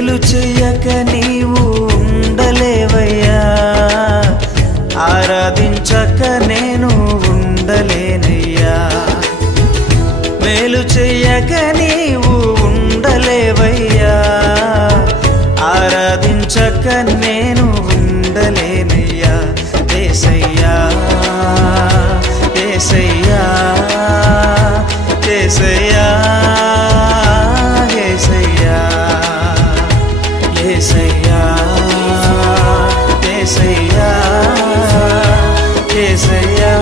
మేలు చెయ్యక నీవు ఉండలేవయ్యా, ఆరాధించక నేను ఉండలేనయ్యా. మేలు చెయ్యక నీవు ఉండలేవయ్యా, ఆరాధించక నేను ఉండలేనయ్యా. యేసయ్యా యేసయ్యా యేసయ్యా యేసయ్యా యేసయ్యా యేసయ్యా యేసయ్యా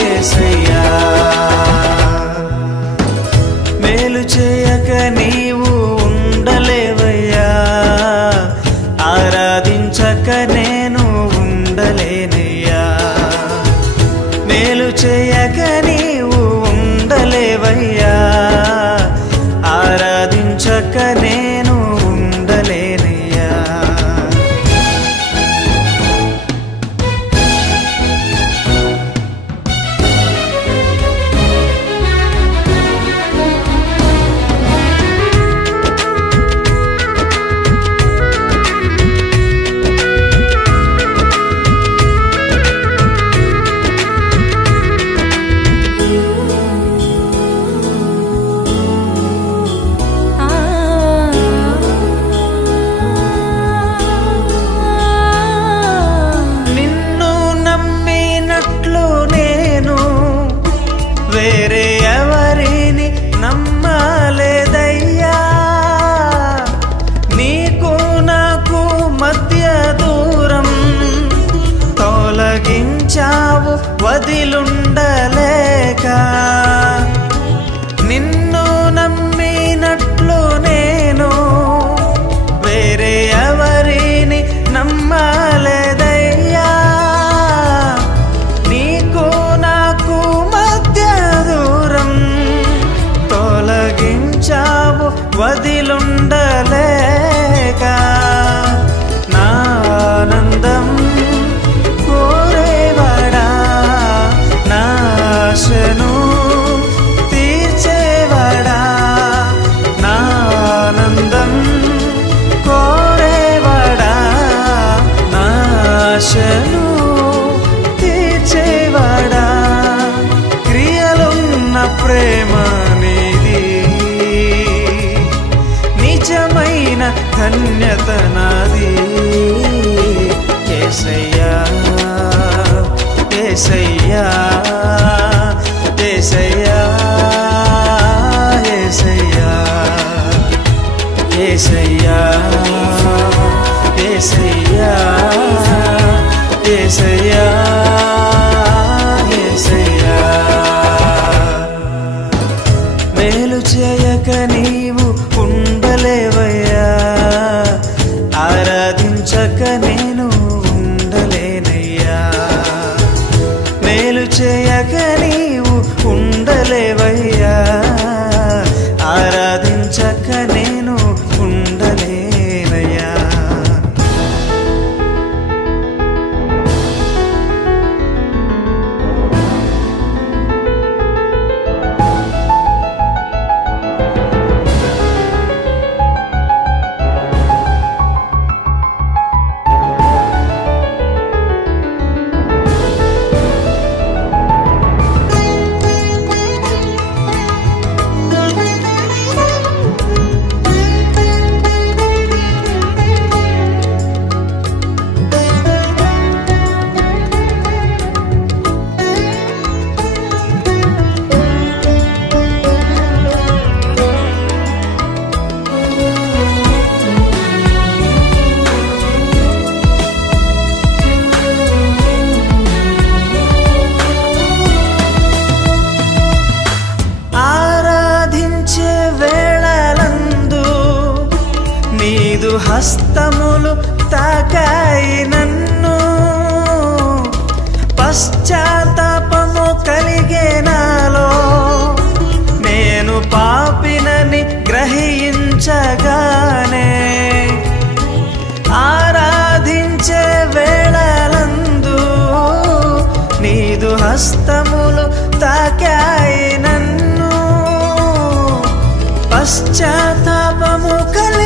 యేసయ్యా. మేలు చేయక నీవు ఉండలేవయ్యా, ఆరాధించక నేను ఉండలేనయ్యా. మేలు చేయక నీవు ఉండలేవయ్యా, ఆరాధించక నేను ఉండలేనయ్యా. వేరే ఎవరిని నమ్మలేదయ్యా, నీకు నాకు మధ్య దూరం తొలగించావు వదిలుండలేక. నిన్ను నమ్మినట్లు నేను వేరే ఎవరిని నమ్మలేదయ్యా, నీకు నాకు తొలగించావు వదిలుండలేక. నా ఆనందం కోరేవాడా, నా ఆశను తీర్చేవాడా. నా ఆనందం కోరేవాడా, నా ఆశను తీర్చేవాడా. క్రియలున్న ప్రేమ నిజమైన ధన్యత నాది. యేసయ్యా యేసయ్యా యేసయ్యా యేసయ్యా యేసయ్యా యేసయ్యా యేసయ్యా యేసయ్యా. మేలు చేయక నీవు ఉండలేవయ్యా, ఆరాధించక నేను ఉండలేనయ్యా. మేలు చేయక నీవు ఉండలేవయ్యా, ఆరాధించక నేను ఉండలేనయ్యా. హస్తములు తాకాయి నన్ను, పశ్చాత్తాపము కలిగే నాలో. నేను పాపినని గ్రహించగానే ఆరాధించే వేళలందు నీదు హస్తములు తాకాయి నన్ను, పశ్చాత్తాపము కలిగే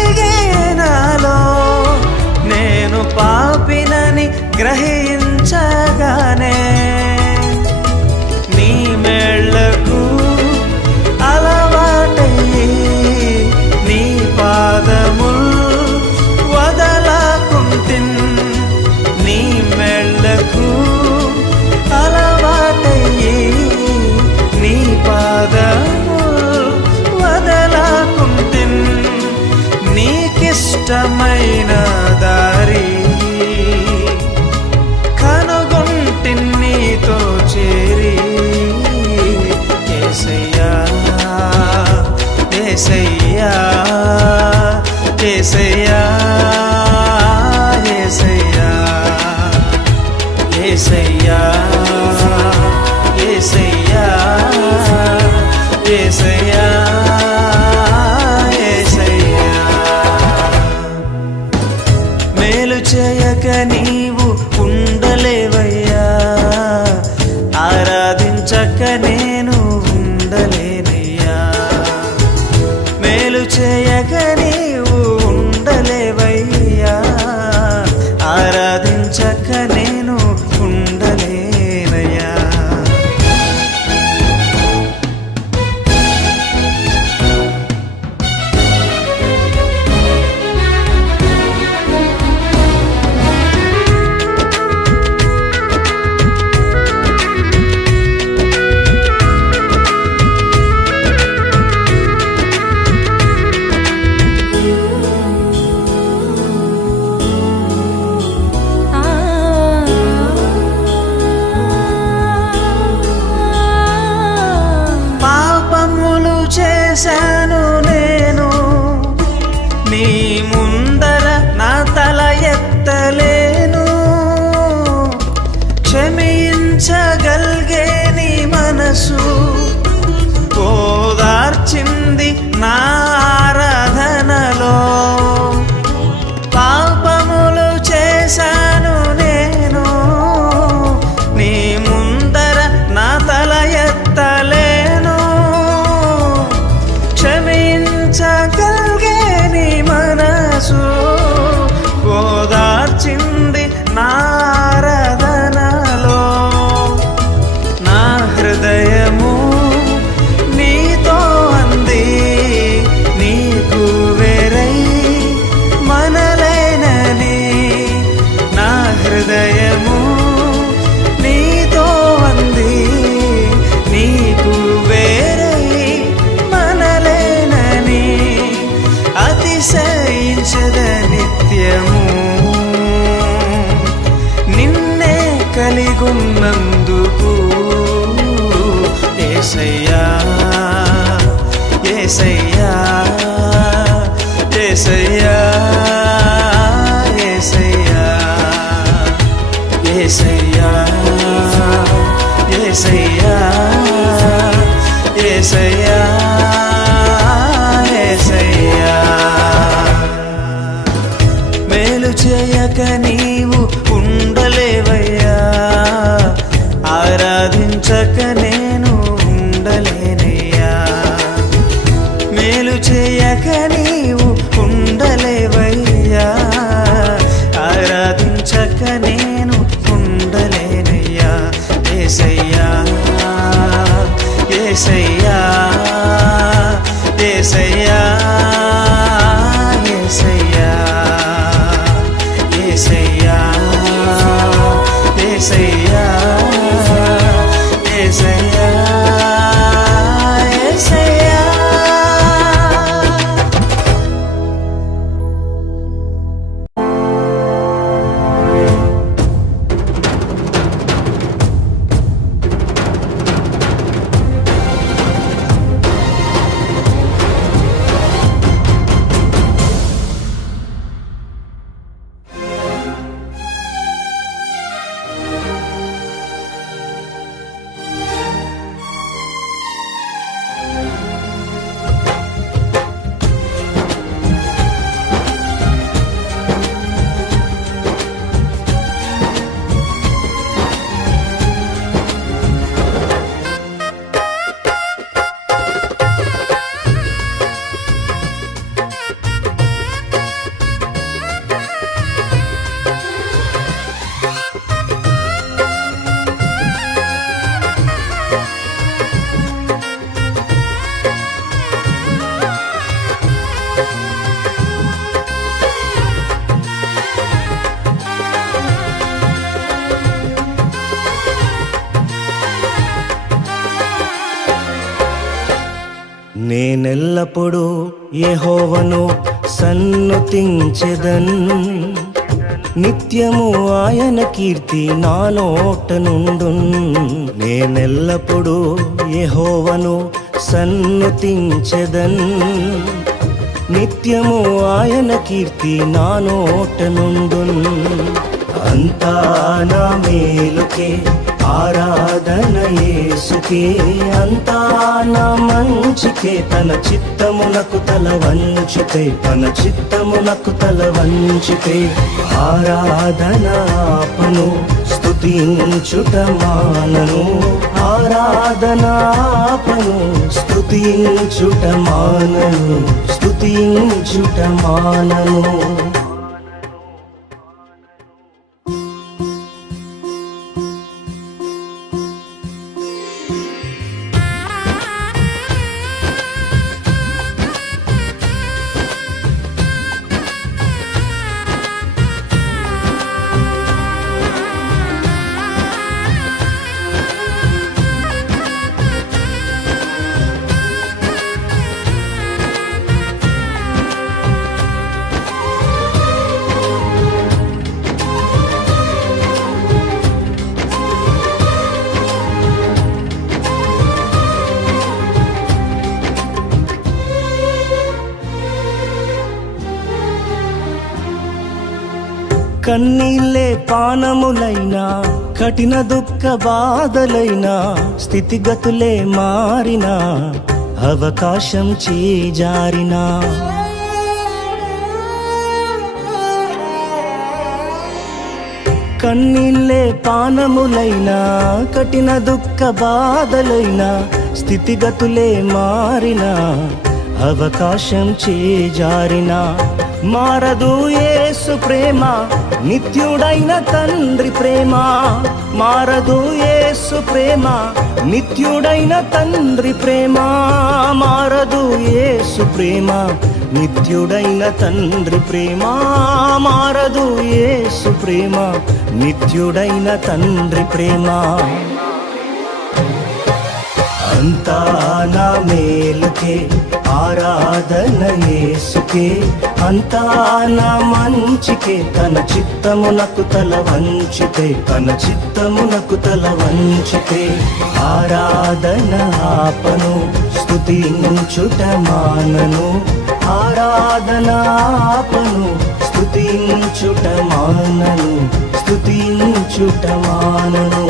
గ్రహించగానే నీ మేళ్లకు అలవాటయ్యి నీ పాదముల్ వదలకుంటిన్ నీ మేళ్లకు అలవాటయ్యి నీ పాదముల్ వదలకుంటిన్ నీకిష్టమైన దారి కనుగొంటిన్ నీతో చేరి యేసయ్యా యేసయ్యా యేసయ్యా యేసయ్యా యేసయ్యా యేసయ్యా యేసయ్యా యేసయ్యా మేలు చేయక నీవు ఉండలేవయ్యా ఆరాధించక నేను ఉండలేనయ్యా మేలు చేయక నీవు ఉండలేవయ్యా ఆరాధించక నేను ఉండలేనయ్యా పాపములు చేశాను నేను నీ ముందర నా తల ఎత్తలేను క్షమించగలిగే నీ మనసు ఓదార్చింది నా ఆరాధనలో పాపములు చేశాను నేను నీ ముందర నా తల ఎత్తలేను క్షమించగలిగే నీ మనసు ఓదార్చింది నా ఆరాధనలో నా హృదయము నీతో అంది నీకు వేరై మనలేనని నా హృదయము నీతో అంది నీకు వేరై మనలేనని అతిశయించద నిత్యము నిన్నే కలిగున్నందుకు యేసయ్యా యేసయ్యా యేసయ్యా యేసయ్యా యేసయ్యా యేసయ్యా యేసయ్యా యేసయ్యా మేలు చేయక నీవు ఉండలేవయ్యా ఆరాధించక నేను ఉండలేనయ్యా మేలు చేయక నీవు ఉండలేవయ్యా ఆరాధించక నేను ఉండలేనయ్యా యేసయ్యా యేసయ్యా యేసయ్యా యేసయ్యా యేసయ్యా యేసయ్యా యేసయ్యా యేసయ్యా నేనెల్లప్పుడూ యెహోవాను సన్నుతించెదన్, నిత్యము ఆయన కీర్తి నా నోట నుండున్. నేనెల్లప్పుడూ యెహోవాను సన్నుతించెదన్, నిత్యము ఆయన కీర్తి నా నోట నుండున్. అంతా నా మేలుకే ఆరాధన యేసుకే, అంతా నా మంచికే, తన చిత్తమునకు తల వంచితే, తన చిత్తమునకు తల వంచితే. ఆరాధన ఆపను, స్తుతించుట మానను, ఆరాధన ఆపను, స్తుతించుట మానను, స్తుతించుట మానను. కన్నీళ్ళే పానములైనా, కఠిన దుఃఖ బాధలైనా, స్థితిగతులే మారినా, అవకాశం చేజారినా, కన్నీళ్ళే పానములైనా, కఠిన దుఃఖ బాధలైనా, స్థితిగతులే మారినా, అవకాశం చేజారినా, మారదు యేసు ప్రేమ, నిత్యుడైన తండ్రి ప్రేమ. మారదు యేసు ప్రేమ, నిత్యుడైన తండ్రి ప్రేమ. మారదు యేసు ప్రేమ, నిత్యుడైన తండ్రి ప్రేమ. మారదు యేసు ప్రేమ, నిత్యుడైన తండ్రి ప్రేమ. అంతా నా మేలుకే ఆరాధన యేసుకే, అంతా నా మంచికే, తన చిత్తమునకు తల వంచితే, తన చిత్తమునకు తల వంచితే. ఆరాధన ఆపను, స్తుతించుట మానను, ఆరాధన ఆపను, స్తుతించుట మానను, స్తుతించుట మానను.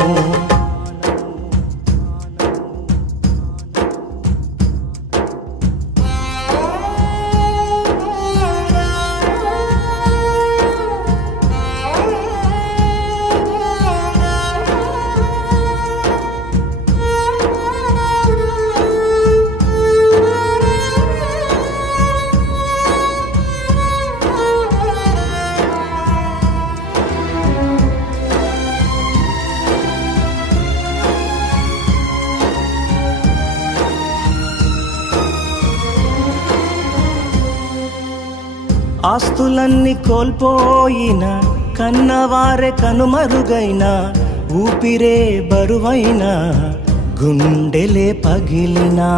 ఆస్తులన్నీ కోల్పోయిన, కన్నవారే కనుమరుగైన, ఊపిరే బరువైన, గుండెలే పగిలినా,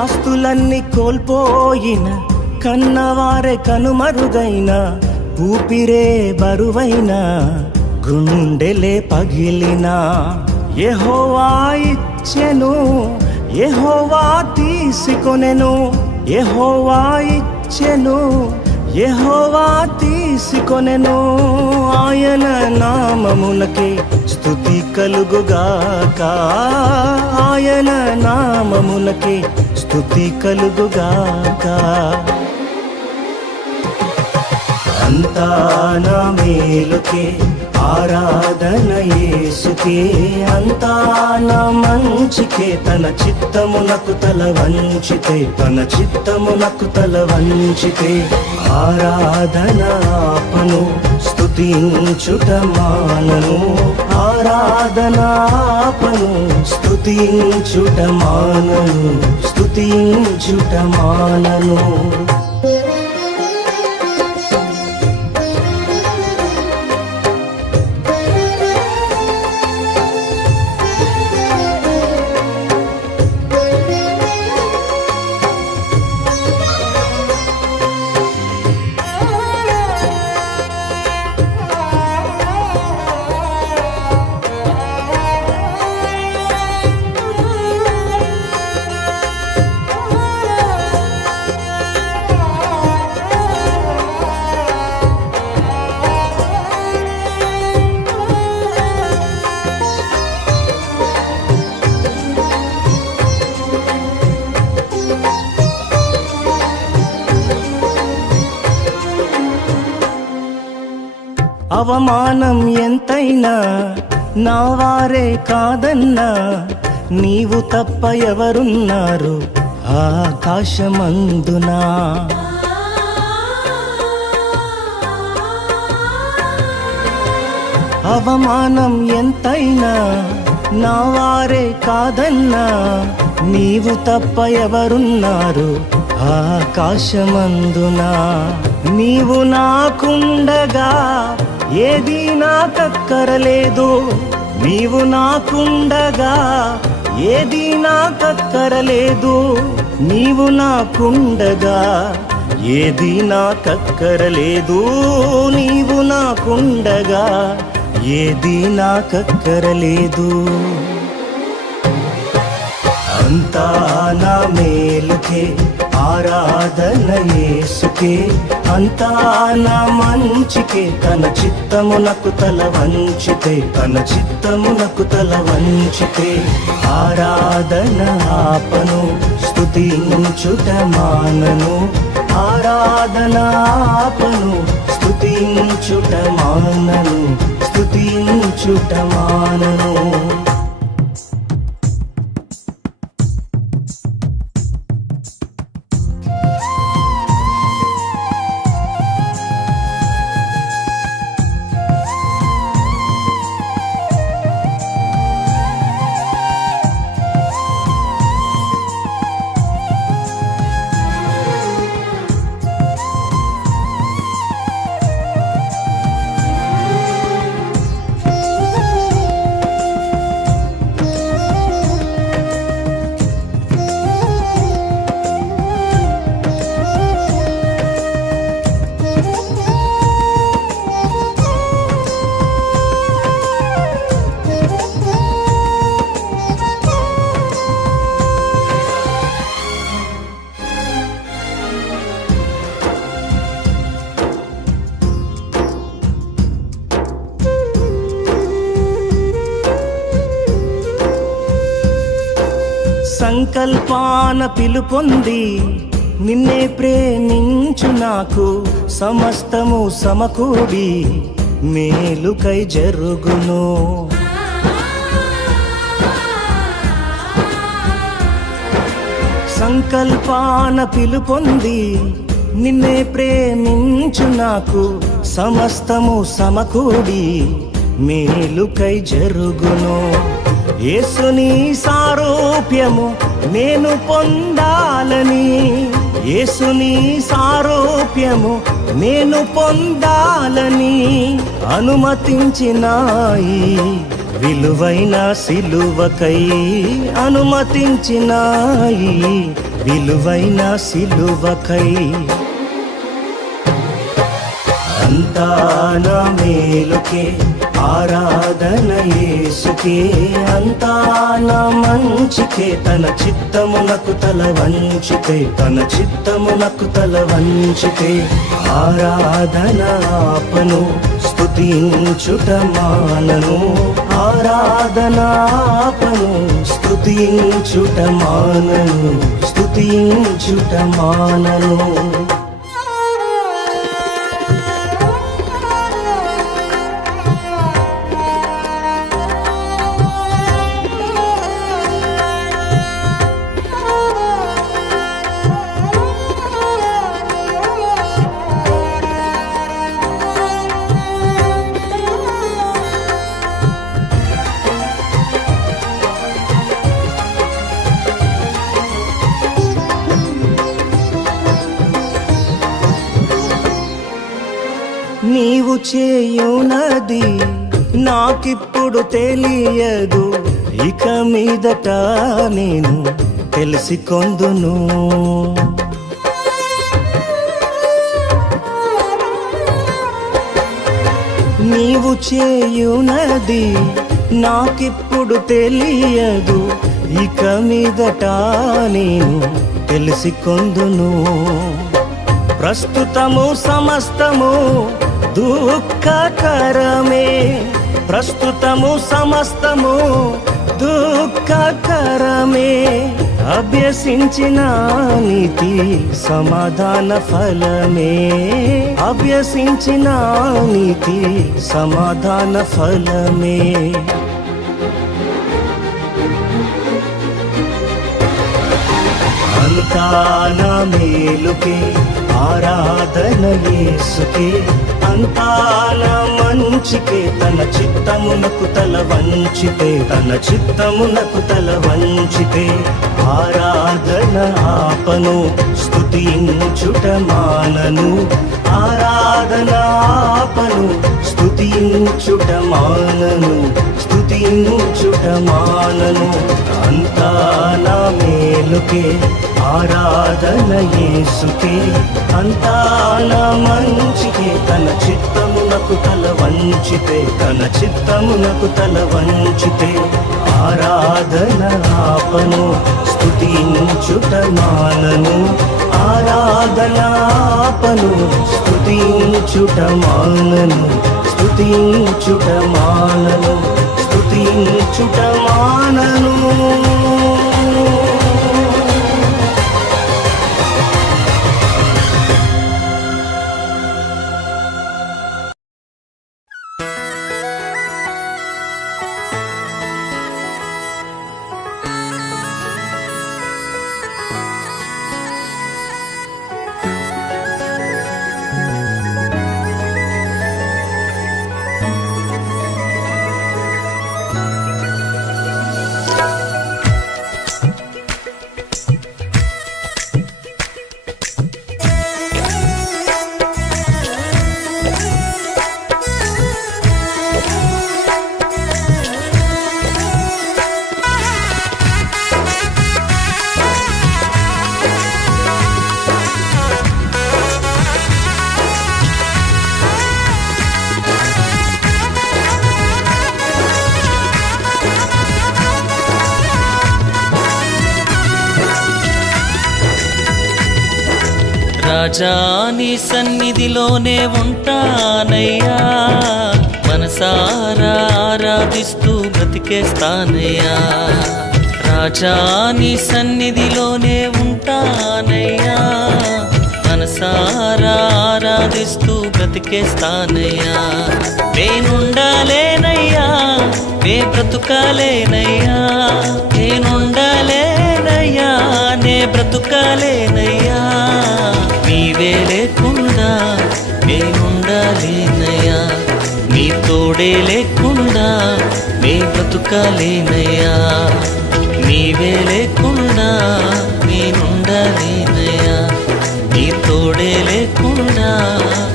ఆస్తులన్నీ కోల్పోయిన, కన్నవారే కనుమరుగైన, ఊపిరే బరువైన, గుండెలే పగిలినా. యెహోవా ఇచ్చెను, యెహోవా తీసుకొనెను, యెహోవా ఇచ్చెను, యెహోవా తీసుకొనెను. ఆయన నామమునకే స్తుతి కలుగుగాక, ఆయన నామమునకే స్తుతి కలుగుగాక. అంతా నా మేలుకే ఆరాధన యేసుకే, అంతా నా మంచికే, తన చిత్తమునకు తల వంచితే, తన చిత్తమునకు తల వంచితే. ఆరాధన ఆపను, స్తుతించుట మానను, ఆరాధన ఆపను, స్తుతించుట మానను, స్తుతించుట మానను. అవమానం ఎంతైనా నా వారే కాదన్నా, నీవు తప్ప ఎవరున్నారు ఆకాశమందునా. అవమానం ఎంతైనా నా వారే కాదన్నా, నీవు తప్ప ఎవరున్నారు ఆకాశమందునా. నీవు నాకుండగా ఏది నాకక్కరలేదు, నీవు నాకుండగా ఏది నాకక్కరలేదు, నీవు నాకుండగా ఏది నాకక్కరలేదు, నీవు నాకుండగా ఏది నాకక్కరలేదు. అంతా నా మేలుకే ఆరాధన యేసుకే, అంతా నా మంచికే. తన చిత్తమునకు తల వంచితే, తన చిత్తమునకు తల వంచితే, ఆరాధన ఆపను స్తుతించుట మానను, ఆరాధన ఆపను స్తుతించుట మానను, స్తుతించుట మానను. సంకల్పాన పిలుపొంది నిన్నే ప్రేమించు నాకు, సమస్తము సమకూడి మేలుకై జరుగును. సంకల్పాన పిలుపొంది నిన్నే ప్రేమించు నాకు, సమస్తము సమకూడి మేలుకై జరుగును. యేసుని సారూప్యము నేను పొందాలని, యేసుని సారూప్యము నేను పొందాలని అనుమతించినాయి విలువైన సిలువకై, అనుమతించినాయి విలువైన సిలువకై. అంతా నా మేలుకే ఆరాధన యేసుకే, అంతా నా మంచికే. తన చిత్తమునకు తల వంచితే, తన చిత్తమునకు తల వంచితే, ఆరాధన ఆపను స్తుతించుట మానను, ఆరాధన ఆపను స్తుతించుట మానను, స్తుతించుట మానను. నీవు చేయునది నాకిప్పుడు తెలియదు, ఇక మీదట నేను తెలిసికొందును. నీవు చేయునది నాకిప్పుడు తెలియదు, ఇక మీదట నేను తెలిసికొందును. ప్రస్తుతము సమస్తము దుఃఖకరమే, ప్రస్తుతము సమస్తము దుఃఖకరమే, అభ్యసించిన నీతి సమాధాన ఫలమే, అభ్యసించిన నీతి సమాధాన ఫలమే. అంతా నా మేలుకే, ఆరాధన యేసుకే, అంతా నా మంచికే, తన చిత్తమునకు తల వంచితే, తన చిత్తమునకు తల వంచితే, ఆరాధన ఆపను స్తుతించుట మానను, ఆరాధన ఆపను స్తుతించుట మానను, స్తుతించుట మానను. అంతా నా మేలుకే, ఆరాధన యేసుకే, అంతా నా మంచికే, తన చిత్తమునకు తల వంచితే, తన చిత్తమునకు తల వంచితే, ఆరాధన ఆపను స్తుతించుట మానను, ఆరాధన ఆపను స్తుతించుట మానను, స్తుతించుట మానను, స్తుతించుట మానను. రాజా నీ సన్నిధిలోనే ఉంటానయ్యా, మనసారా ఆరాధిస్తూ బ్రతికేస్తానయ్యా. రాజా నీ సన్నిధిలోనే ఉంటానయ్యా, మనసారా ఆరాధిస్తూ బ్రతికేస్తానయ్యా. నేనుండాలేనయ్యా, నే బ్రతుకాలేనయ్యా, నేనుండాలేనయ్యా, నే బ్రతుకాలేనయ్యా. నీవే లేకుండా నేనుండాలేనయ్యా, నీ తోడే లేకుండా నే బ్రతుకాలేనయ్యా. నీవే లేకుండా నేనుండాలేనయ్యా, నీ తోడే లేకుండా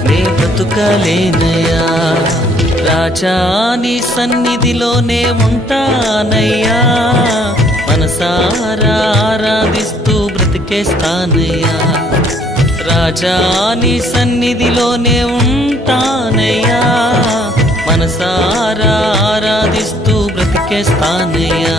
నే బ్రతుకాలేనయ్యా. రాజా నీ సన్నిధిలోనే ఉంటానయ్యా, మనసారా ఆరాధిస్తూ బ్రతికేస్తానయ్యా. రాజా నీ సన్నిధిలోనే ఉంటానయ్యా, మనసారా ఆరాధిస్తూ బ్రతికేస్తానయ్యా.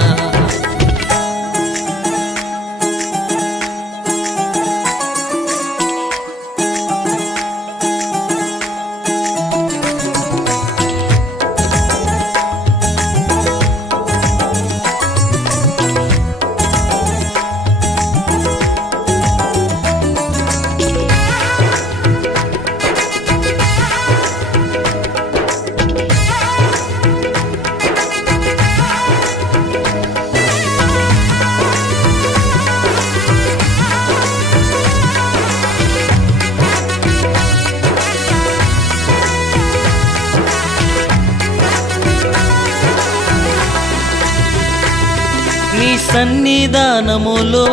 నీ సన్నిధానములో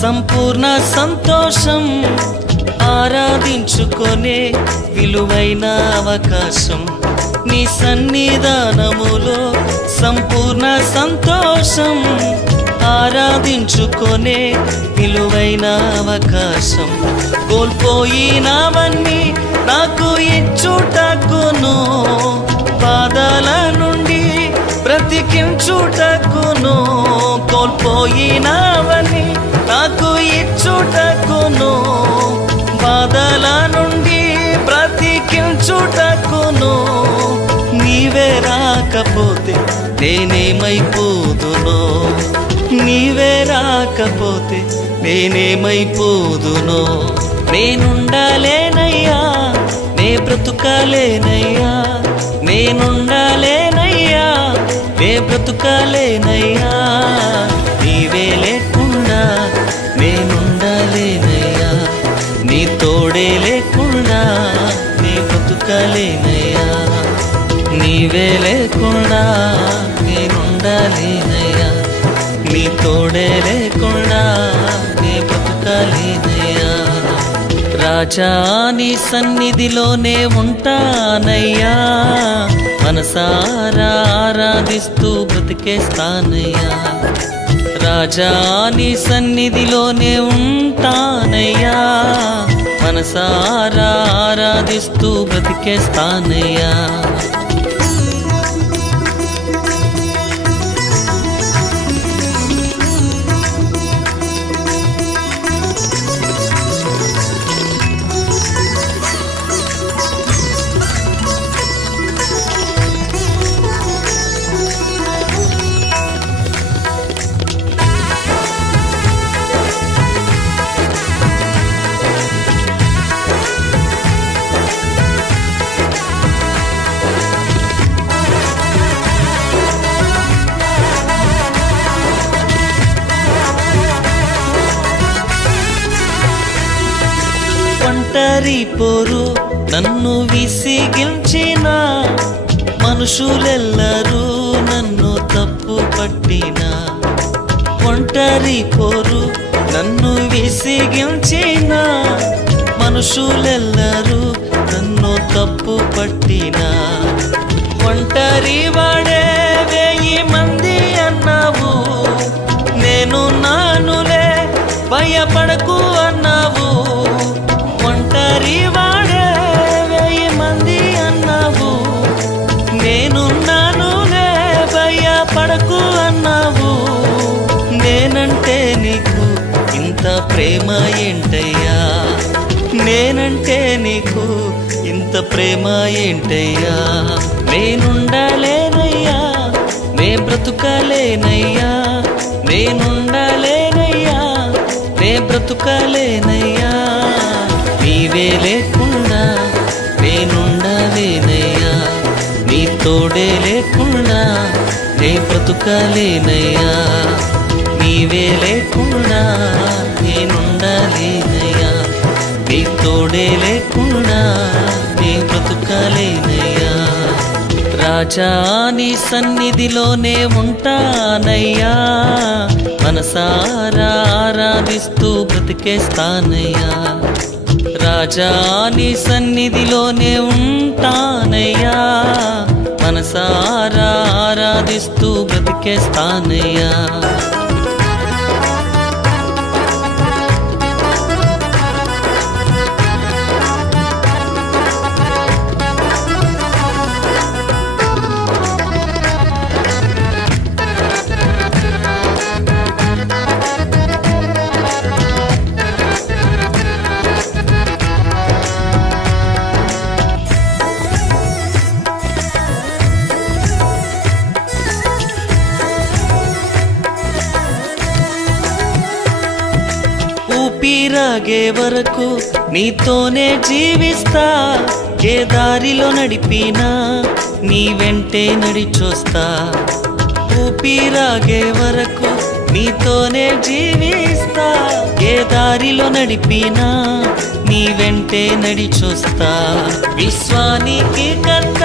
సంపూర్ణ సంతోషం, ఆరాధించుకొనే విలువైన అవకాశం. నీ సన్నిధానములో సంపూర్ణ సంతోషం, ఆరాధించుకొనే విలువైన అవకాశం. కోల్పోయినవన్నీ నాకు ఇచ్చుటకును, బాధల నుండి బ్రతికించుటకును. కోల్పోయినవన్నీ నాకు ఇచ్చుటకును, బాధల నుండి బ్రతికించుటకును. నీవే రాకపోతే నేనేమైపోదునో, నీవే రాక లేకపోతే నేనేమైపోదునో. నేనుండాలేనయ్యా, నే బ్రతుకాలేనయ్యా, నేనుండాలేనయ్యా, నే బ్రతుకాలేనయ్యా. నీవే లేకుండా నేనుండాలేనయ్యా, నీ తోడే లేకుండా నే బ్రతుకాలేనయ్యా. నీవే లేకుండా నేనుండాలేనయ్యా, నీ తోడే లేకుండా నే బ్రతుకాలేనయ్యా. రాజా నీ సన్నిధిలోనే ఉంటానయ్యా, మనసారా ఆరాధిస్తూ బ్రతికేస్తానయ్యా. రాజా నీ సన్నిధిలోనే ఉంటానయ్యా, మనసారా ఆరాధిస్తూ బ్రతికేస్తానయ్యా. ఒంటరి పోరు నన్ను విసిగించిన, మనుషులెల్లరూ నన్ను తప్పు పట్టిన. ఒంటరి పోరు నన్ను విసిగించిన, మనుషులెల్లరూ నన్ను తప్పు పట్టిన. ఒంటరి వాడే 1000 మంది అన్నావు, నేను నానులే భయపడకు అన్నావు. ఒంటరి వాడే 1000 మంది అన్నావు, నేనున్నానులే భయపడకు అన్నావు. నేనంటే నీకు ఇంత ప్రేమ ఏంటయ్యా, నేనంటే నీకు ఇంత ప్రేమ ఏంటయ్యా. నేనుండాలేనయ్యా, నే బ్రతుకాలేనయ్యా, నేనుండాలేనయ్యా, నే బ్రతుకాలేనయ్యా. నీవే లేకుండా నేనుండాలేనయ్యా, నీ తోడే లేకుండా నే బ్రతుకాలేనయ్యా. నీవే లేకుండా నేనుండాలేనయ్యా, నీ తోడే లేకుండా నే బ్రతుకాలేనయ్యా. రాజా నీ సన్నిధిలోనే ఉంటానయ్యా, మనసారా ఆరాధిస్తూ బ్రతికేస్తానయ్యా. రాజా నీ సన్నిధిలోనే ఉంటానయ్యా, మనసారా ఆరాధిస్తూ బ్రతికేస్తానయ్యా. ఊపిరాగే వరకు నీతోనే జీవిస్తా, ఏ దారిలో నడిపినా నీ వెంటే నడిచొస్తా. ఊపిరాగే వరకు నీతోనే జీవిస్తా, ఏ దారిలో నడిపినా నీ వెంటే నడిచొస్తా. విశ్వానికి కర్త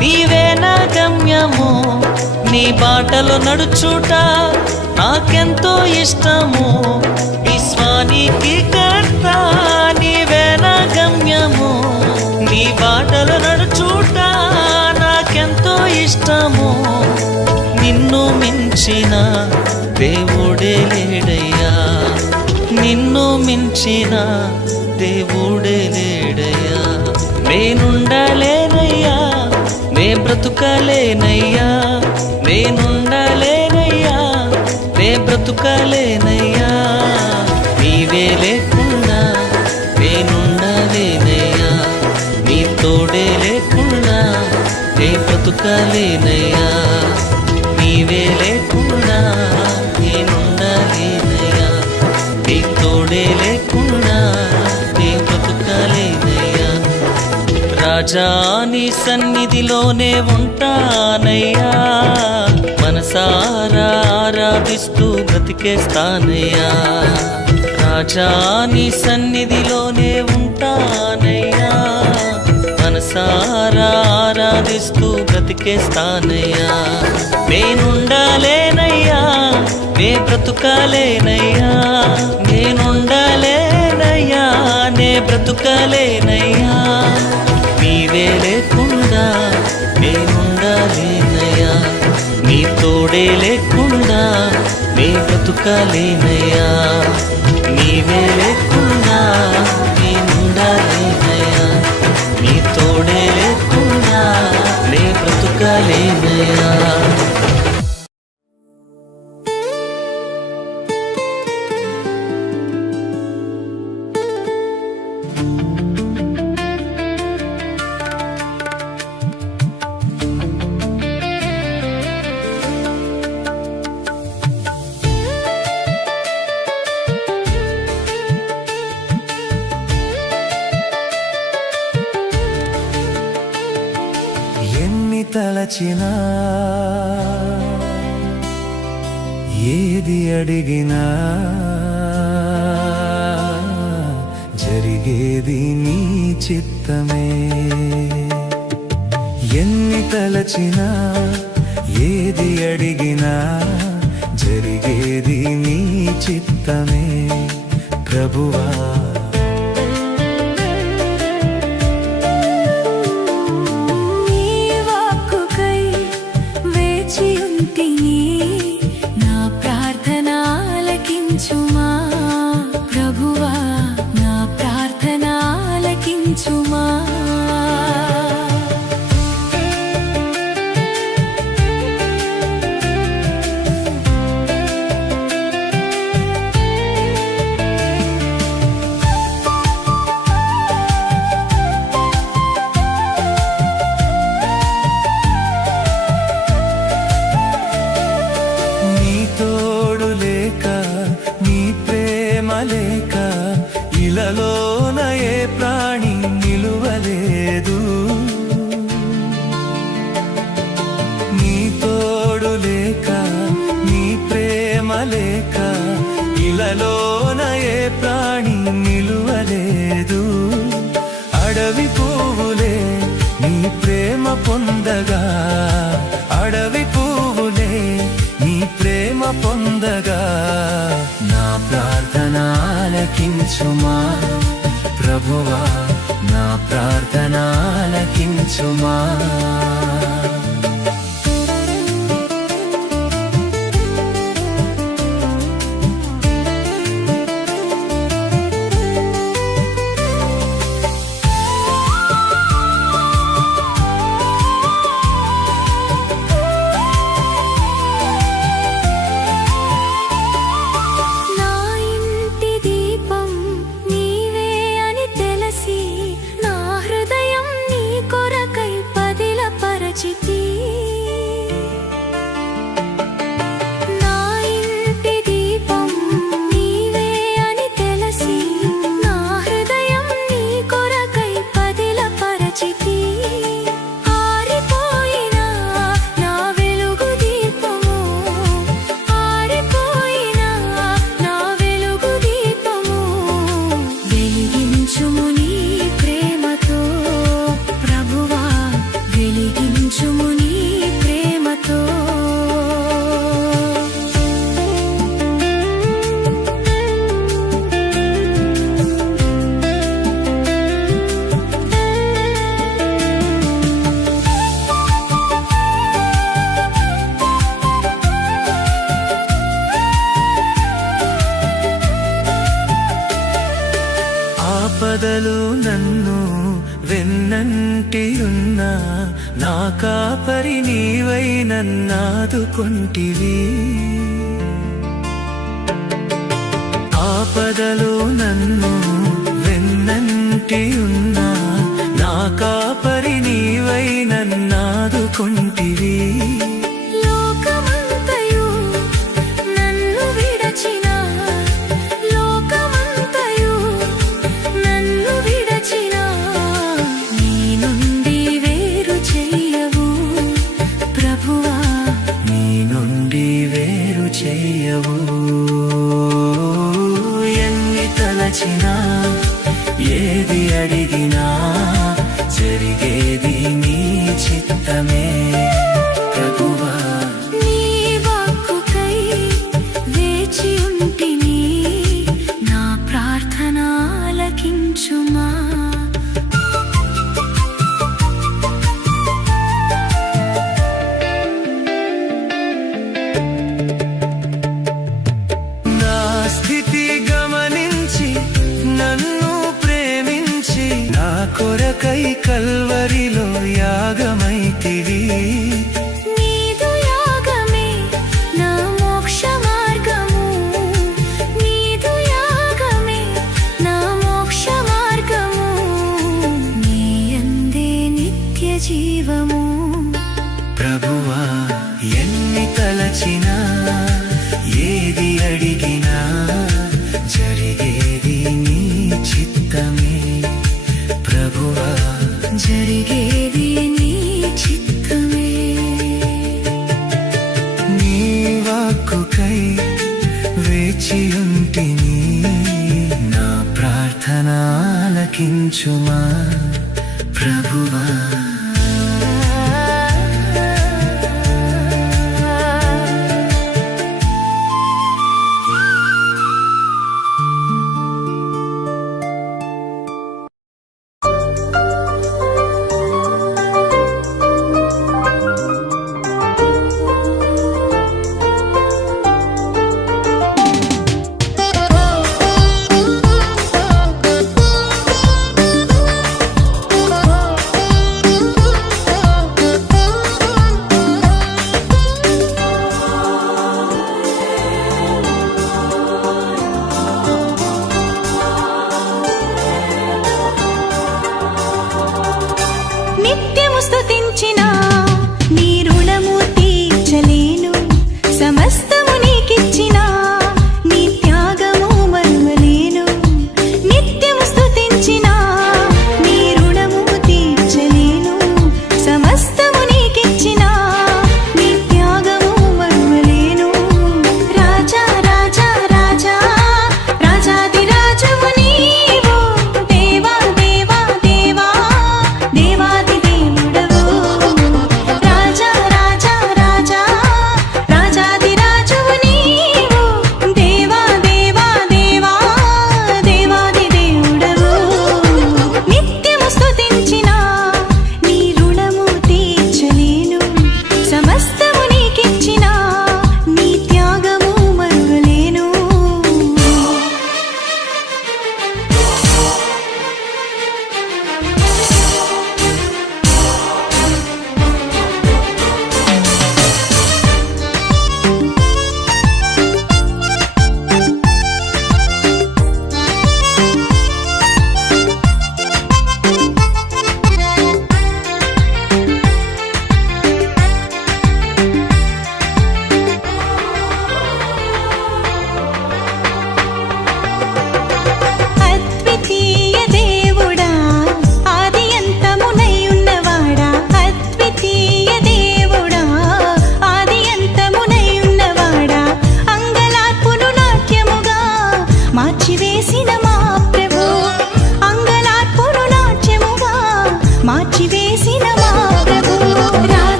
నీవే నా గమ్యము, నీ బాటలో నడుచుట నాకెంతో ఇష్టము. విశ్వానికి కర్త నీవే నా గమ్యము, నీ బాటలో నడుచుట నాకెంతో ఇష్టము. నిన్ను మించిన దేవుడే లేడయ్యా, నిన్ను మించిన దేవుడే లేడయ్యా. నేనుండాలేనయ్యా, నే బ్రతుకాలేనయ్యా, నేనుండాలేనయ్యా, నే బ్రతుకాలేనయ్యా. నీవే లేకుండా నేనుండాలేనయ్యా, నీ తోడే లేకుండా నే బ్రతుకాలేనయ్యా. నీవే లేకుండా నేనుండాలేనయ్యా, రాజా నీ సన్నిధిలోనే ఉంటానయ్యా, మనసారా ఆరాధిస్తూ బ్రతికేస్తానయ్యా. రాజా నీ సన్నిధిలోనే ఉంటానయ్యా, మనసారా ఆరాధిస్తూ బ్రతికేస్తానయ్యా. నేనుండాలేనయ్యా, నే బ్రతుకాలేనయ్యా, నేనుండాలేనయ్యా, నే బ్రతుకాలేనయ్యా. నీవే లేకుండా నేనుండాలేనయ్యా, నీ తోడే లేకుండా నే బ్రతుకాలేనయ్యా. నీవే లేకుండా నేనుండాలేనయ్యా, నీ తోడే లేకుండా నే బ్రతుకాలేనయ్యా. ఎన్ని తలచినా ఏది అడిగినా జరిగేది నీ చిత్తమే. ఎన్ని తలచినా ఏది అడిగినా జరిగేది నీ చిత్తమే ప్రభువా. లేక ఇలలోన ఏ ప్రాణి నిలువలేదు, నీ తోడు లేక నీ ప్రేమ లేక ఇలలోన ఏ ప్రాణి నిలువలేదు. అడవి పువ్వులే నీ ప్రేమ పొందగా, అడవి పువ్వులే నీ ప్రేమ పొందగా, నా ప్రార్థన ఆలకించుమా ప్రభువా, నా ప్రార్థన ఆలకించుమా. ఆపదలు నన్ను వెన్నంటి ఉన్నా, నా కాపరి నీవై నన్నాదుకొంటివి. ఆపదలు నన్ను వెన్నంటి ఉన్నా, నా కాపరి నీవై నన్నాదుకొంటివి. చేయవు. ఎన్ని తలచినా ఏది అడిగినా జరిగేది నీ చిత్తమే ప్రభువా. నీ వాక్కుకై వేచి ఉంటిని, నా ప్రార్థన ఆలకించుమా. నా స్థితి గమనించి నన్ను ప్రేమించి నా కొరకై కల్వరిలో యాగమైతివి. నీదు యాగమే నా మోక్ష మార్గము, నీదు యాగమే నా మోక్ష మార్గము. నీ యందే నిత్య జీవము. ప్రభువా ఎన్ని తలచినా ఏది అడిగినా జరిగేది నీ చిత్తమే ప్రభువా. జరిగేది నీ చిత్తమే. నీ వాక్కుకై వేచియుంటిని, నా ప్రార్థన ఆలకించుమా ప్రభువా.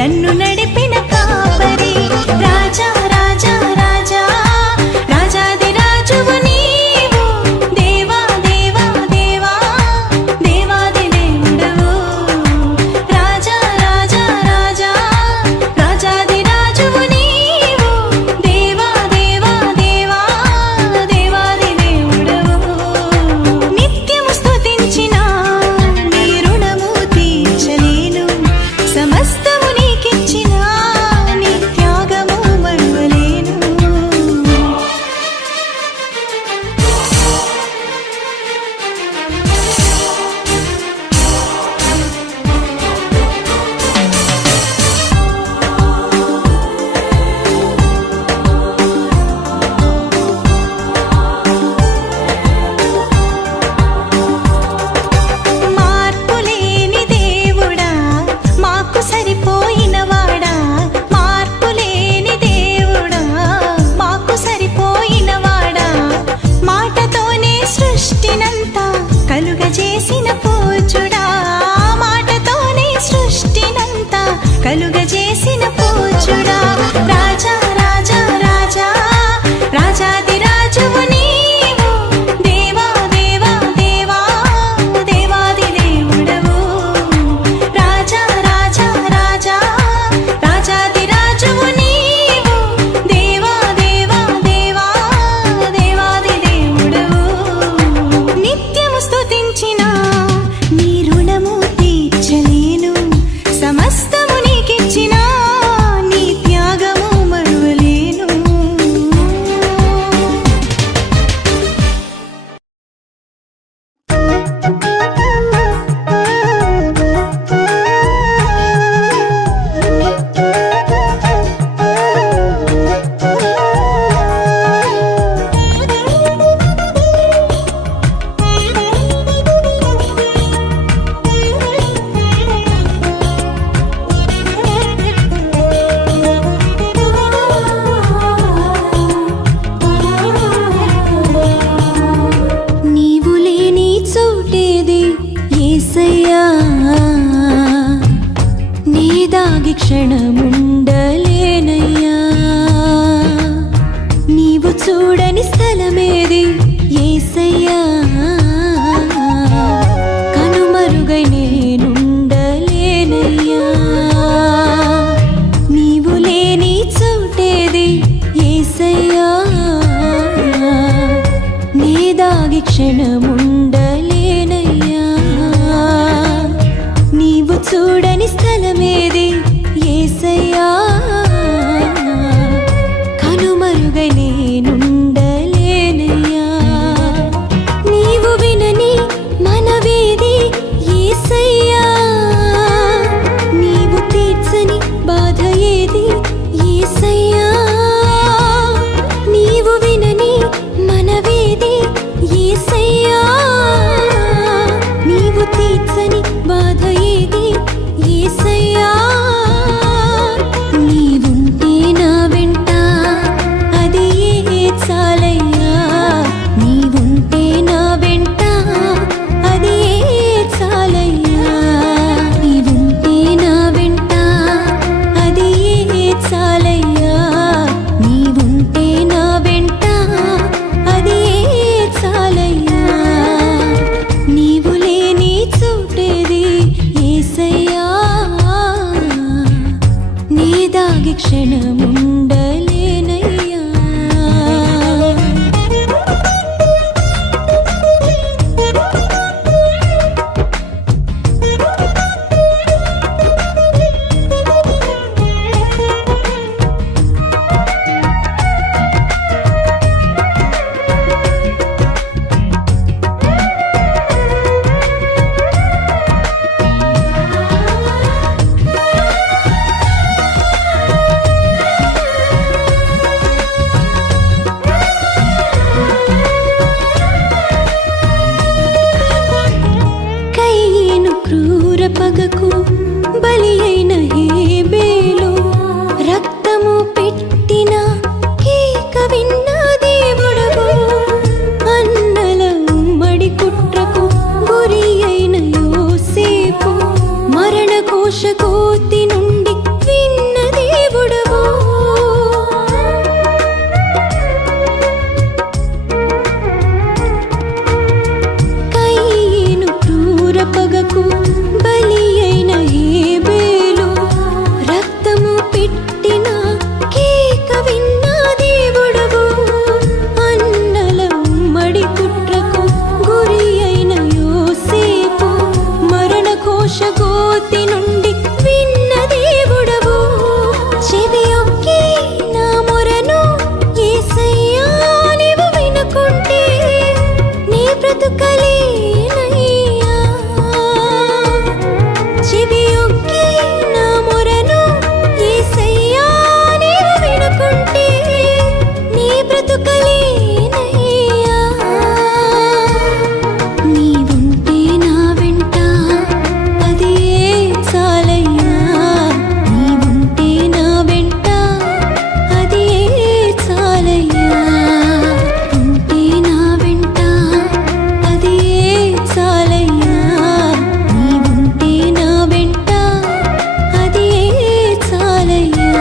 నన్ను నడిపిన కాపరి రాజా రాజా రాజా రాజాది రాజువు నీవు దేవా దేవా దేవా దేవాది దేవుడవు రాజా రాజా రాజా రాజాది రాజువు నీవు దేవా దేవా దేవా దేవాది దేవుడవు నిత్యము స్తుతించిన నీ రుణము తీర్చలేను సమస్తము నీకిచ్చిన నీ త్యాగము మరువలేను మార్పులేని దేవుడా మాకు సరిపోయినవాడా మార్పులేని దేవుడా మాకు సరిపోయినవాడా మాటతోనే సృష్టినంతా కలుగజేసిన పూజుడా మాటతోనే సృష్టినంతా కలుగజేసిన పూజుడా రాజా రాజా రాజా రాజాది రాజువు నీవు దేవా దేవా దేవా దేవాది దేవుడవు రాజా రాజా రాజా రాజాది రాజువు నీవు దేవా దేవా దేవా దేవాది దేవుడవు నిత్యము స్తుతించిన నీ రుణము తీర్చలేను సమస్తము నీకిచ్చిన నీ త్యాగము మరువలేను నీవు లేని చోటేది యేసయ్యా నీ దాగి క్షణముండలేనయ్యా నీవు చూడని స్థలమేది యేసయ్యా కనుమరుగై నేనుండలేనయ్యా నీవు లేని చోటేది యేసయ్యా నీ దాగి క్షణముండలేనయ్యా నీవు చూడని స్థలమేది యేసయ్యా కనుమరుగై నేనుండలేనయ్యా నీవు వినని మనవేది యేసయ్యా నీవు తీర్చని బాధ ఏది యేసయ్యా నీవు వినని మనవేది యేసయ్యా నీవు తీర్చని బాధ ఏది యేసయ్యా నీవుంటే నా వెంట అది ఏ చాలయ్యా నీవుంటే నా వెంట అది ఏ చాలయ్యా నీవుంటే నా వెంట అది ఏ చాలయ్యా నీవుంటే నా వెంట అది ఏ చాలయ్యా నీవు లేని చోటేది యేసయ్యా నీ దాగి క్షణముండలేనయ్యా పగకు బలి అయిన హేబేలు రక్తము పెట్టిన కేక విన్న దేవుడవు అన్నల ఉమ్మడి కుట్రకు గురి అయిన యోసేపు మరణ కోశ కోతి నుండి జ్యోతి నుండి విన్న దేవుడవు చెవి ఒగ్గి నా మొరను యేసయ్యా నీవు వినుకుంటే నీ బ్రతుకలేనయ్యా చెవి ఒగ్గి నా మొరను యేసయ్యా నీవు వినుకుంటే నీ బ్రతుకలేనయ్యా నీవుంటే నా వెంట అదే చాలయ్యా నీవుంటే నా వెంట అదే చాలయ్యా ఉంటే నా వెంట అదే చాలయ్యా నీవుంటే నా వెంట అదే చాలయ్యా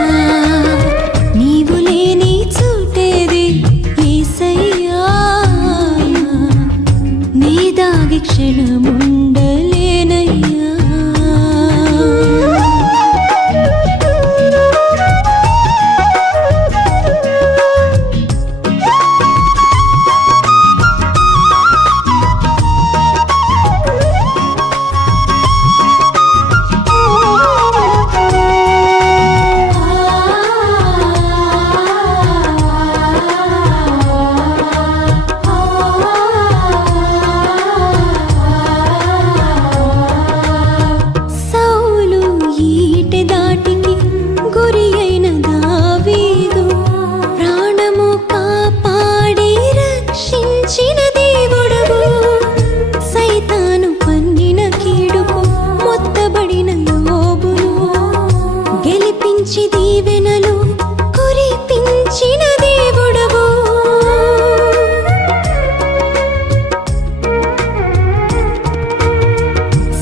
నీవు లేని చోటేది యేసయ్యా నీ దాగి క్షణముండలేనయ్యా సౌలు ఈటె దాటికి గురి అయిన దావీదు ప్రాణము కాపాడి రక్షించిన దేవుడవు సైతాను పన్నిన కీడుకు మొత్తబడిన యోబును గెలిపించి దీవెనలు కురిపించిన దేవుడవు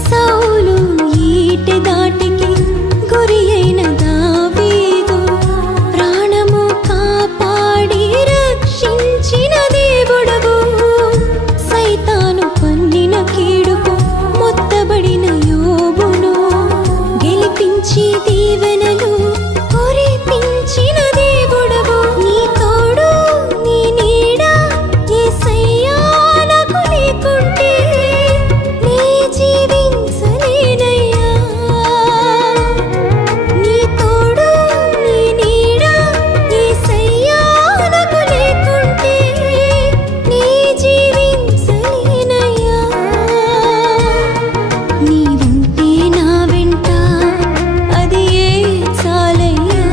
సౌలు ఈటె దాటికి గురి అయిన దావీదు ప్రాణము కాపాడి రక్షించిన దేవుడవు సైతాను పన్నిన కీడుకు మొత్తబడిన యోబును గెలిపించి దీవెనలు కురిపించిన దేవుడవు నీ తోడు నీ నీడ యేసయ్యా నాకు లేకుంటే నీ జీవించలేనయ్యా నీ తోడు నీ నీడ యేసయ్యా నాకు లేకుంటే నీ జీవించలేనయ్యా నీవుంటే నా వెంట అదే చాలయ్యా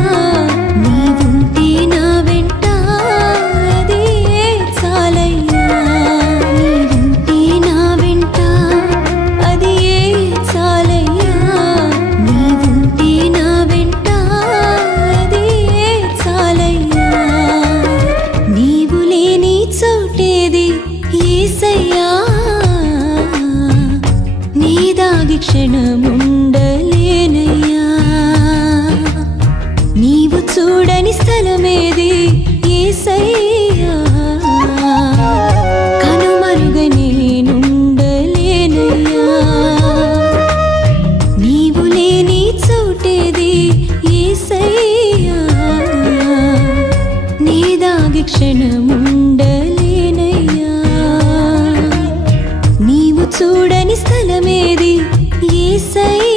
నీవుంటే నా వెంట అదే చాలయ్యా నీవుంటే నా వెంట అదే చాలయ్యా నీవుంటే నా వెంట అదే చాలయ్యా నీవు లేని చోటేది యేసయ్యా నీ దాగి క్షణముండలేనయ్యా నీవు చూడని స్థలమేది యేసయ్యా కనుమరుగ నేనుండలేనయ్యా నీవు లేని చోటేది యేసయ్యా నీ దాగి క్షణముండలేనయ్యా నీవు చూడని స్థలమేది యేసయ్యా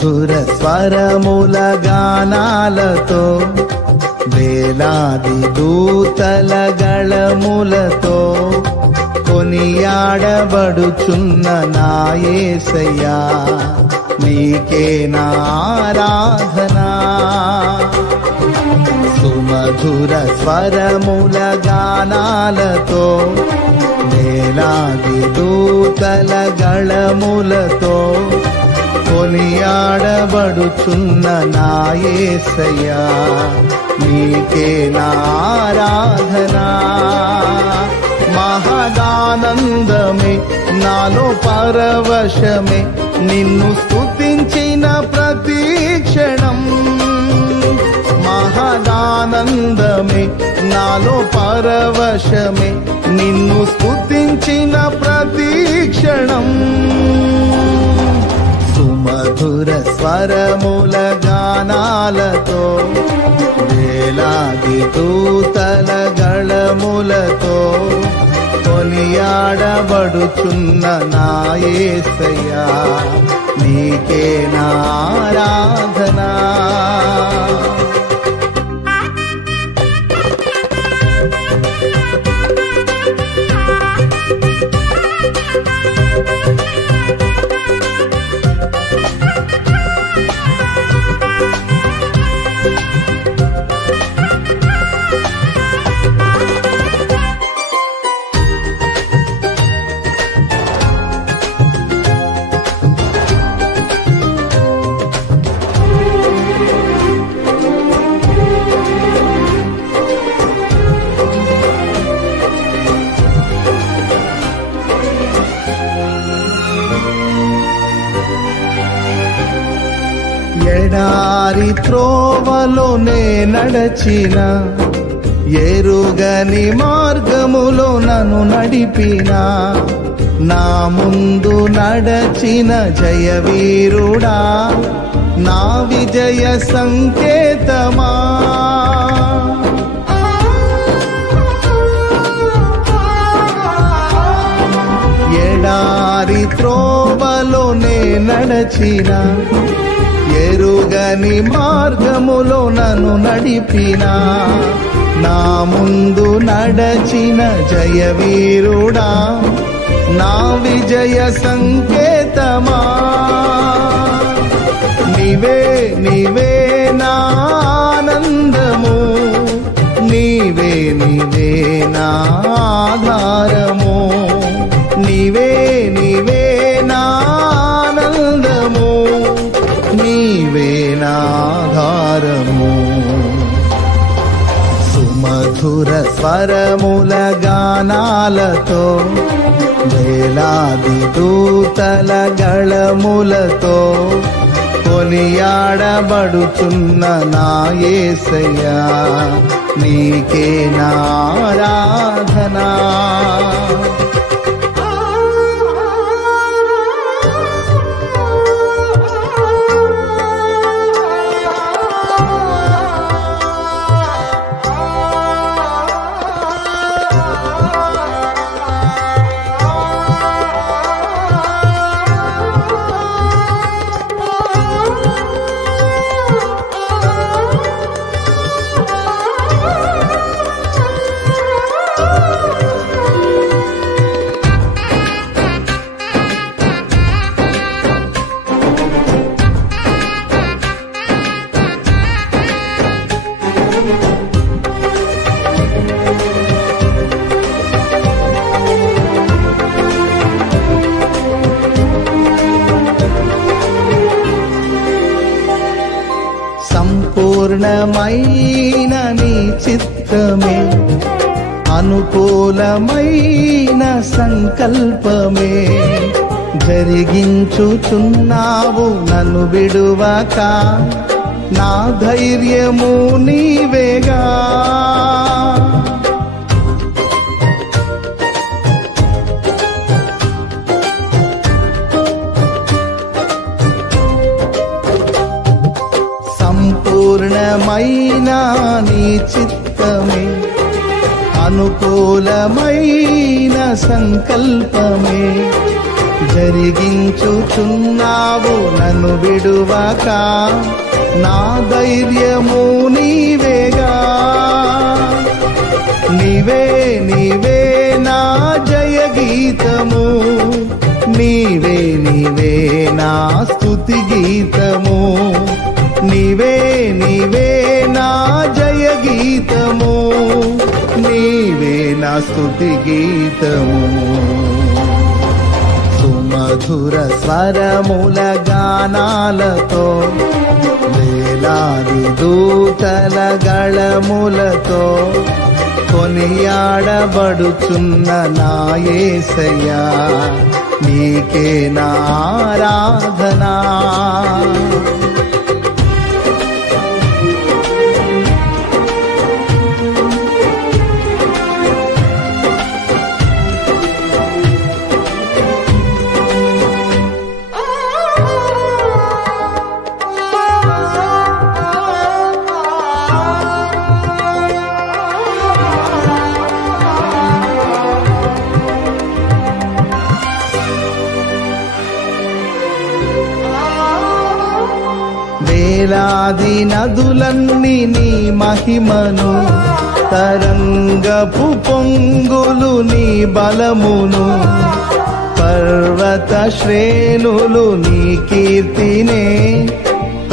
సుమధుర స్వరముల గానాలతో వేలాది దూతల గళములతో కొనియాడబడుచున్న నా యేసయ్యా నీకే నా ఆరాధనా సుమధుర స్వరముల గానాలతో వేలాది దూతల గళములతో కొనియాడబడుచున్న నా యేసయ్యా నీకే నా ఆరాధనా మహదానందమే నాలో పరవశమే నిన్ను స్తుతించిన ప్రతి క్షణం మహదానందమే నాలో పరవశమే నిన్ను స్తుతించిన ప్రతి క్షణం సుమధుర స్వరముల గానాలతో వేలాది దూతల గళములతో కొనియాడబడుచున్న నా యేసయ్యా నీకే నా ఆరాధనా ఎడారి త్రోవలోనే నడచిన ఎరుగని మార్గములో నన్ను నడిపిన నా ముందు నడచిన జయవీరుడా నా విజయ సంకేతమా ఎడారి త్రోవలోనే నడచిన ఎరుగని మార్గములో నన్ను నడిపిన నా ముందు నడచిన జయవీరుడా నా విజయ సంకేతమా నీవే నీవే నా ఆనందము నీవే నీవే నా ఆధారము నీవే నీవే నా ఆనందము నీవే నా ఆధారము సుమధుర స్వరముల గానాలతో వేలాది దూతల గళములతో కొనియాడబడుచున్న నా యేసయ్యా నీకే నా ఆరాధనా సంపూర్ణమైన నీ చిత్తమే అనుకూలమైన సంకల్పమే జరిగించుచున్నావు నన్ను విడువక నా ధైర్యము నీవేగా సంపూర్ణమైన నీ చిత్తమే అనుకూలమైన సంకల్పమే జరిగించుచున్నావు నన్ను విడువక, నా ధైర్యము నీవేగా. నీవే నీవే నా జయ గీతము, నీవే నీవే నా స్తుతి గీతము, నీవే నీవే నా జయ గీతము, నీవే నా స్తుతి గీతము. సుమధుర స్వరముల గానాలతో, వేలాది దూతల గళములతో కొనియాడబడుచున్న నా యేసయ్యా, నీకే నా ఆరాధనా. వేలాది నదులన్నీ నీ మహిమను, తరంగపు పొంగులు నీ బలమును, పర్వత శ్రేణులు నీ కీర్తినే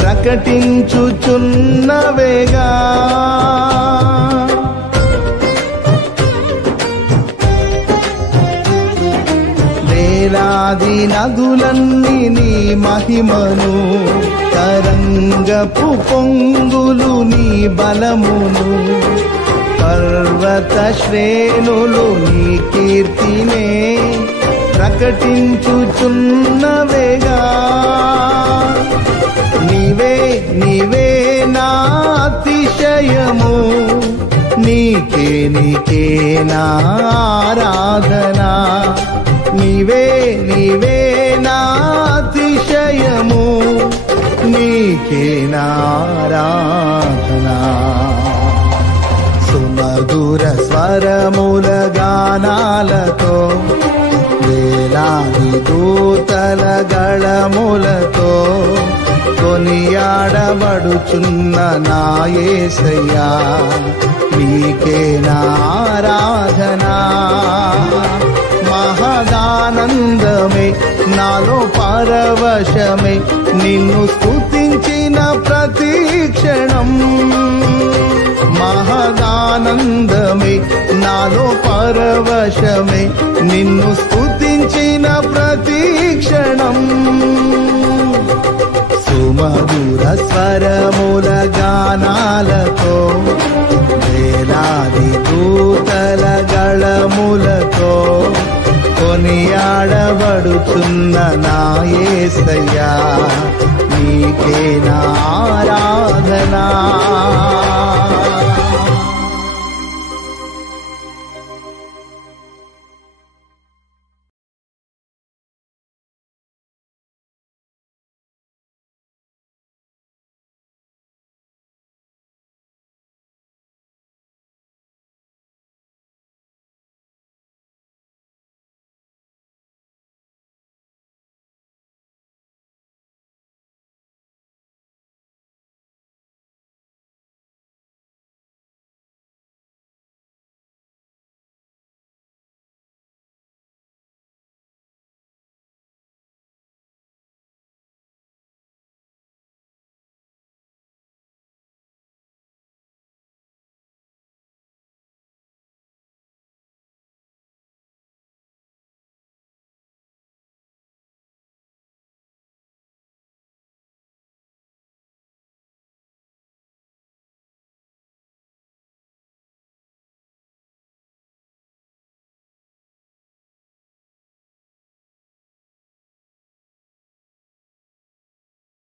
ప్రకటించుచున్నవేగా. వేలాది నదులన్నీ నీ మహిమను, తరంగపు పొంగులు నీ బలమును, పర్వత శ్రేణులు నీ కీర్తినే ప్రకటించుచున్నవేగా. నీవే నీవే నా అతిశయము, నీకే నీకే నా ఆరాధనా. నీవే నీవే నా అతిశయము, నీకే నా ఆరాధనా. సుమధుర స్వరముల గానాలతో, వేలాది దూతల గళములతో కొనియాడబడుచున్న నా యేసయ్యా, నీకే నా ఆరాధనా. మహదానందమే నాలో పరవశమే, నిన్ను స్తుతించిన ప్రతి క్షణం. మహదానందమే నాలో పరవశమే, నిన్ను స్తుతించిన ప్రతి క్షణం. సుమధుర స్వరముల గానాలతో, వేలాది దూతల గళములతో కొనియాడబడుచున్న నా యేసయ్యా, నీకే నా ఆరాధనా.